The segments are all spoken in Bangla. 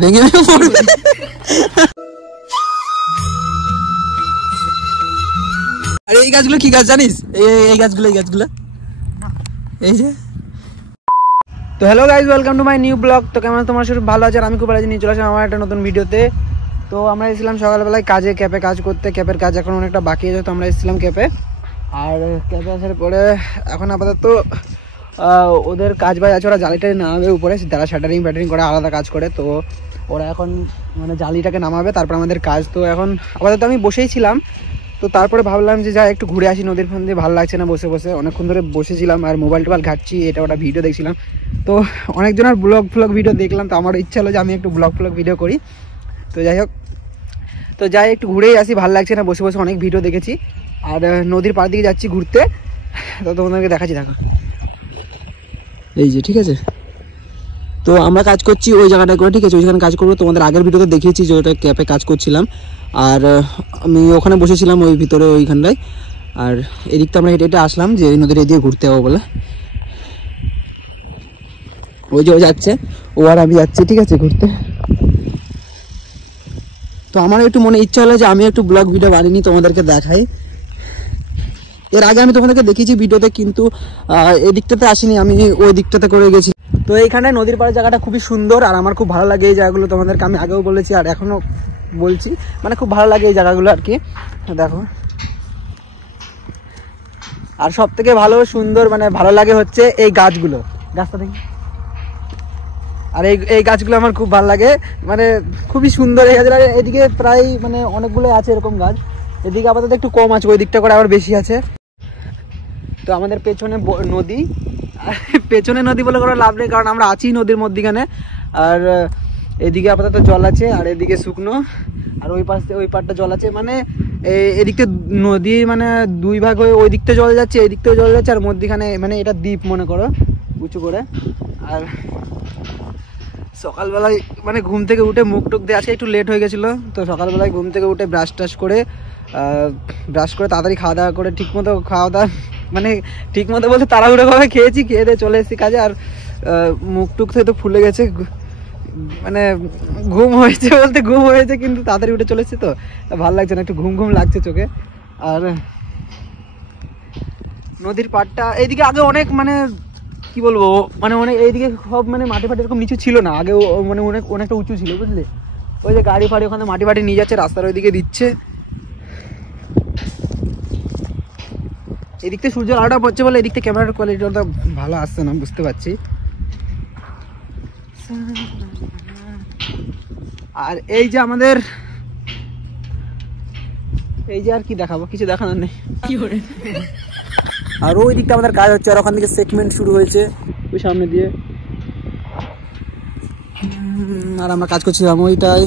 ভেঙে ভেঙে পড়বে। আরে এই গাছগুলো কি গাছ জানিস? এই গাছগুলো এই যে। তো hello guys, welcome to my new blog. তো কেমন তোমার সব ভালো আছে? আর আমি খুব ভালো আছি। নিয়ে চলে আসলাম আমার একটা নতুন ভিডিওতে। তো আমরা এসেছিলাম সকালবেলায় কাজে, ক্যাপে কাজ করতে। ক্যাপের কাজ এখন অনেকটা বাকি আছে, তো আমরা এসেছিলাম ক্যাপে। আর ক্যাপে আসার পরে এখন আপাতত ওদের কাজ বাজ আছে, ওরা জালিটাই নামাবে উপরে, যারা শাটারিং ব্যাটারিং করে আলাদা কাজ করে। তো ওরা এখন মানে জালিটাকে নামাবে, তারপর আমাদের কাজ। তো এখন আপাতত আমি বসেই ছিলাম। তো তারপরে ভাবলাম যে যাই একটু ঘুরে আসি নদীর ফোন দিয়ে, ভালো লাগছে না বসে বসে, অনেকক্ষণ ধরে বসেছিলাম আর মোবাইল টোবাইল ঘাটছি, এটা ওটা ভিডিও দেখছিলাম। তো অনেকজনের ব্লগ ভিডিও দেখলাম, তো আমার ইচ্ছা হলো যে আমি একটু ব্লগ ভিডিও করি। তো যাই হোক, তো যাই একটু ঘুরেই আসি, ভালো লাগছে না বসে বসে, অনেক ভিডিও দেখেছি। আর নদীর পাড় দিকে যাচ্ছি ঘুরতে, তো তোমাদেরকে দেখাচ্ছি, দেখো এই যে, ঠিক আছে। তো আমরা কাজ করছি ওই জায়গাটায় করে, ঠিক আছে, ওইখানে কাজ করবো। তোমাদের আগের ভিডিওতে দেখিয়েছি যে ওটা ক্যাপে কাজ করছিলাম, আর আমি ওখানে বসেছিলাম ওই ভিতরে ওইখানটায়। আর এদিকটা আমরা হেঁটে হেঁটে আসলাম যে ওই নদীর এদিকে ঘুরতে যাবো বলে। ওই যে ও যাচ্ছে, ও আর আমি যাচ্ছি, ঠিক আছে, ঘুরতে। তো আমার একটু মনে ইচ্ছা হলো যে আমি একটু ব্লগ ভিডিও বানিয়ে তোমাদেরকে দেখাই। এর আগে আমি তোমাদেরকে দেখিয়েছি ভিডিওতে, কিন্তু এদিকটাতে আসিনি, আমি ওই দিকটাতে করে গেছি। তো এইখানে নদীর পাড়ের জায়গাটা খুবই সুন্দর, আর আমার খুব ভালো লাগে এই জায়গাগুলো। তোমাদেরকে আমি আগেও বলেছি আর এখনও বলছি, মানে খুব ভালো লাগে এই জায়গাগুলো আর কি। দেখো, আর সব থেকে ভালো সুন্দর মানে ভালো লাগে হচ্ছে এই গাছগুলো, গাছটা দেখি। আর এই গাছগুলো আমার খুব ভালো লাগে, মানে খুবই সুন্দর এই গাছগুলো। এদিকে প্রায় মানে অনেকগুলো আছে এরকম গাছ, এদিকে আপাতত একটু কম আছে, ওই দিকটা করে আবার বেশি আছে। তো আমাদের পেছনে নদী, পেছনে নদী বলে কোনো লাভ নেই, কারণ আমরা আছি নদীর মধ্যিখানে। আর এদিকে আপাতত জল আছে, আর এদিকে শুকনো, আর ওই পাশে ওই পাড়টা জল আছে। মানে এদিকটা নদী মানে দুই ভাগ হয়ে ওই দিকটা জল যাচ্ছে, এই দিকটাও জল যাচ্ছে, আর মধ্যিখানে মানে এটা দ্বীপ মনে করো, উঁচু করে। আর সকালবেলায় মানে ঘুম থেকে উঠে মুখ টুক দিয়ে, আজকে একটু লেট হয়ে গেছিলো, তো সকালবেলায় ঘুম থেকে উঠে ব্রাশ করে তাড়াতাড়ি খাওয়া দাওয়া করে, ঠিকমতো খাওয়া দাওয়া মানে ঠিকমতো বলতে তাড়াহুড়োভাবে খেয়েছি, খেয়ে দিয়ে চলে এসেছি কাজে। আর মুখ টুক থেকে তো ফুলে গেছে, মানে ঘুম হয়েছে কিন্তু তাড়াতাড়ি উঠে চলে এসেছি, তো ভালো লাগছে না, একটু ঘুম লাগছে চোখে। আর নদীর পাড়টা এইদিকে আগে অনেক মানে কি বলবো, মানে অনেক এইদিকে সব মানে মাটি ফাটি এরকম নিচু ছিল না আগে, মানে অনেকটা উঁচু ছিল, বুঝলে। ওই যে গাড়ি ফাড়ি ওখানে মাটি ফাটি নিয়ে যাচ্ছে, রাস্তার ওইদিকে দিচ্ছে। এদিক থেকে সূর্যের আলোটা পড়ছে বলে এদিক থেকে ক্যামেরার কোয়ালিটিটা ভালো আসছে না, বুঝতে পারছি। আর এই যে আমাদের এই যে, আর কি দেখাবো, কিছু দেখানোর নেই। আর ওই দিকটা আমাদের কাজ হচ্ছে, আর ওখান থেকে সেগমেন্ট শুরু হয়েছে ওই সামনে দিয়ে। আর আমরা কাজ করছিলাম ওইটাই,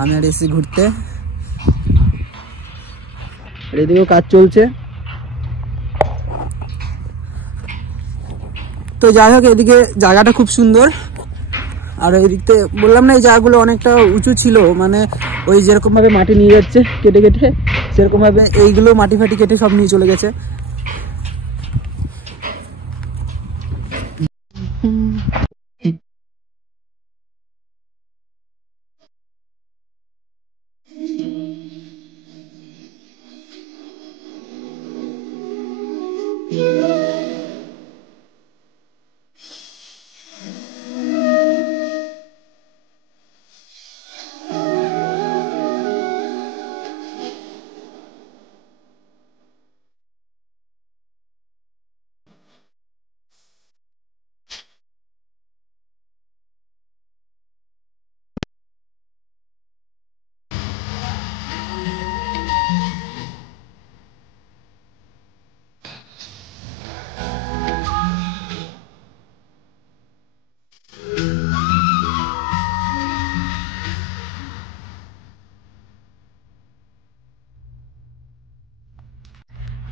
আমি আর এসে ঘুরতে। এদিকেও কাজ চলছে। তো যাই হোক, এদিকে জায়গাটা খুব সুন্দর। আর এদিকতে বললাম না এই জায়গাগুলো অনেকটা উঁচু ছিল, মানে ওই যেরকম ভাবে মাটি নিয়ে যাচ্ছে কেটে কেটে, সেরকম ভাবে এইগুলো মাটি ফাটি কেটে সব নিয়ে চলে গেছে।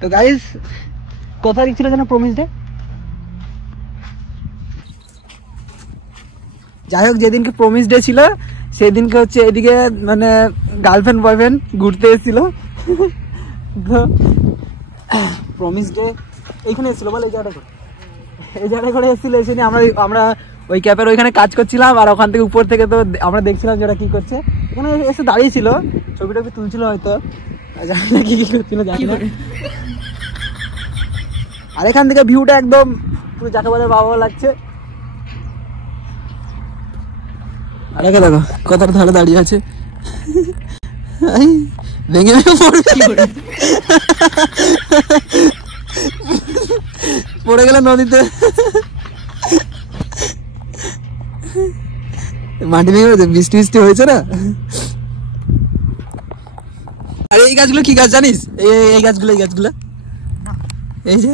তো গাইস, কথা লিখছিল যেন প্রমিস ডে। যাই হোক, যেদিনকে প্রমিস ডে ছিল সেদিনকে হচ্ছে এদিকে মানে গার্লফ্রেন্ড বয়ফ্রেন্ড ঘুরতে এসেছিল। তো প্রমিস ডে এইখানে এসেছিল বলে এই জায়গাটা। এই জায়গায় করে এসেছিল, এসে নিয়ে আমরা ওই ক্যাপের ওইখানে কাজ করছিলাম, আর ওখান থেকে উপর থেকে তো আমরা দেখছিলাম যে ওরা কি করছে। এখানে এসে দাঁড়িয়েছিল, ছবি টবি তুলছিল হয়তো, জানি না কি করছিল জানি না। আর এখান থেকে ভিউটা একদম পুরো যাকে বলে বাবা লাগছে। আর একে দেখো কতটা ধারে দাঁড়িয়ে আছে, ভেঙে ভেঙে পড়বে, পড়ে গেলে নদীতে মাটি ভেঙে গেছে, বৃষ্টি বৃষ্টি হয়েছে না। আর এই গাছগুলো কি গাছ জানিস? এই গাছগুলো এই যে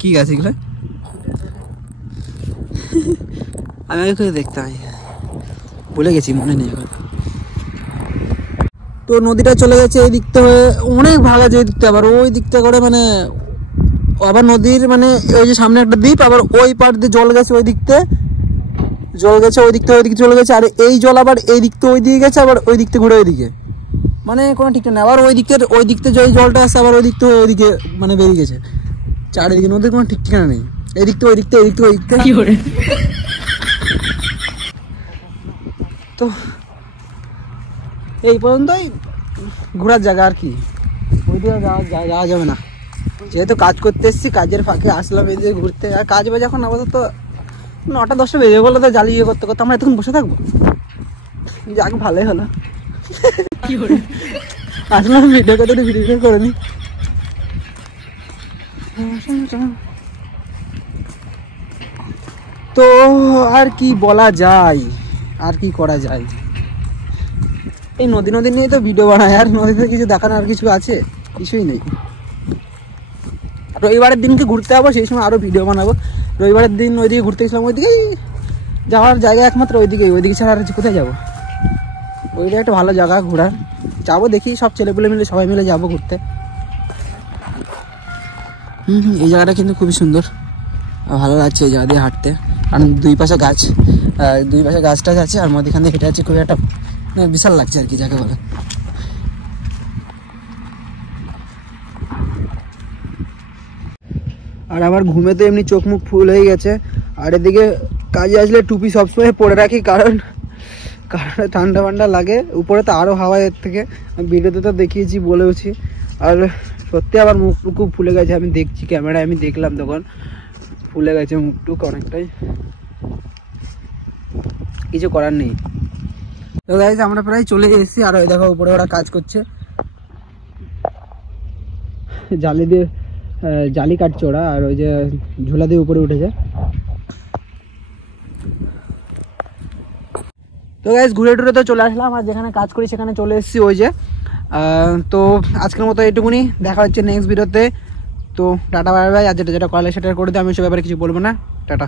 কি গাছ এগুলো, আমি আগে করে দেখতাম, ভুলে গেছি, মনে নেই এখন। তো নদীটা চলে গেছে এই দিকটা হয়ে, অনেক ভাগ আছে এই দিকটা, আবার ওই দিকটা করে মানে আবার নদীর মানে ওই যে সামনে একটা দ্বীপ, আবার ওই পার দিয়ে জল গেছে, ওই দিকতে জল গেছে, ওই দিকটা ওই দিকে চলে গেছে, আর এই জল আবার এই দিকটা ওই দিকে গেছে, আবার ওই দিকতে ঘুরে ওইদিকে, মানে কোনো ঠিকঠাক না। আবার ওই দিকতে যে জলটা আছে, আবার ওই দিকটা ওইদিকে মানে বেরিয়ে গেছে, চারিদিকে নদীর কোনো ঠিক ঠিকানা নেই, এই দিকটা ওই দিকটা, এই দিকটা ওই দিকটা। তো এই পর্যন্তই ঘোরার জায়গা, আর কি ওই দিকে যাওয়া যাবে না, যেহেতু কাজ করতে এসেছি, কাজের ফাঁকে আসলাম এই দিকে ঘুরতে। আর কাজ বাজে এখন আপাতত 9টা 10টা বেজে বললো, তো জ্বালিয়ে করতে করতে আমরা এতক্ষণ বসে থাকবো, যাক ভালোই হলো। আসলাম ভিডিও করতে, ভিডিও করে নি। তো আর কি বলা যায়, আর কি করা যায়, এই নদী নিয়ে তো ভিডিও বানায়, আর নদীতে কিছু দেখানো আর কিছু আছে? কিছুই নেই। রবিবারের দিনকে ঘুরতে যাবো, সেই সময় আরও ভিডিও বানাবো। রবিবারের দিন ওইদিকে ঘুরতে গেছিলাম, ওইদিকেই যাওয়ার জায়গা একমাত্র ওইদিকে ছাড়া আর কোথায় যাবো? ওইটা একটা ভালো জায়গা ঘোরার, যাবো দেখি, সব ছেলেপুলে মিলে সবাই মিলে যাবো ঘুরতে। এই জায়গাটা কিন্তু খুবই সুন্দর, ভালো লাগছে এই জায়গা দিয়ে হাঁটতে, কারণ দুই পাশে গাছ টাছ আছে, আর মধ্যখান দিয়ে হেঁটে আছে, খুবই একটা বিশাল লাগছে আর কি যাকে বলে। আর আমার ঘুমে তো এমনি চোখ মুখ ফুল হয়ে গেছে, আর এদিকে কাজে আসলে টুপি সবসময় পরে রাখি, কারণ ঠান্ডা ফান্ডা লাগে, উপরে তো আরও হাওয়া এর থেকে, ভিডিওতে তো দেখিয়েছি বলেওছি। আর সত্যি আমার মুখ খুব ফুলে গেছে, আমি দেখছি ক্যামেরায়, আমি দেখলাম তখন ফুলে গেছে মুখটুক অনেকটাই, কিছু করার নেই। তো গাইস আমরা প্রায় চলে এসেছি, আর ওই দেখো উপরে ওরা কাজ করছে, জালি কাটছে ওরা, আর ওই যে ঝোলা দিয়ে উপরে উঠেছে। তো গাইস ঘুরে টুরে তো চলে আসলাম, আর যেখানে কাজ করি সেখানে চলে এসেছি ওই যে। তো আজকের মতো এইটুকুনি, দেখা হচ্ছে নেক্সট ভিডিওতে। তো টাটা বাই বাই, আর যেটা করালে সেটা করে দিই, আমি সে ব্যাপারে কিছু বলবো না, টাটা।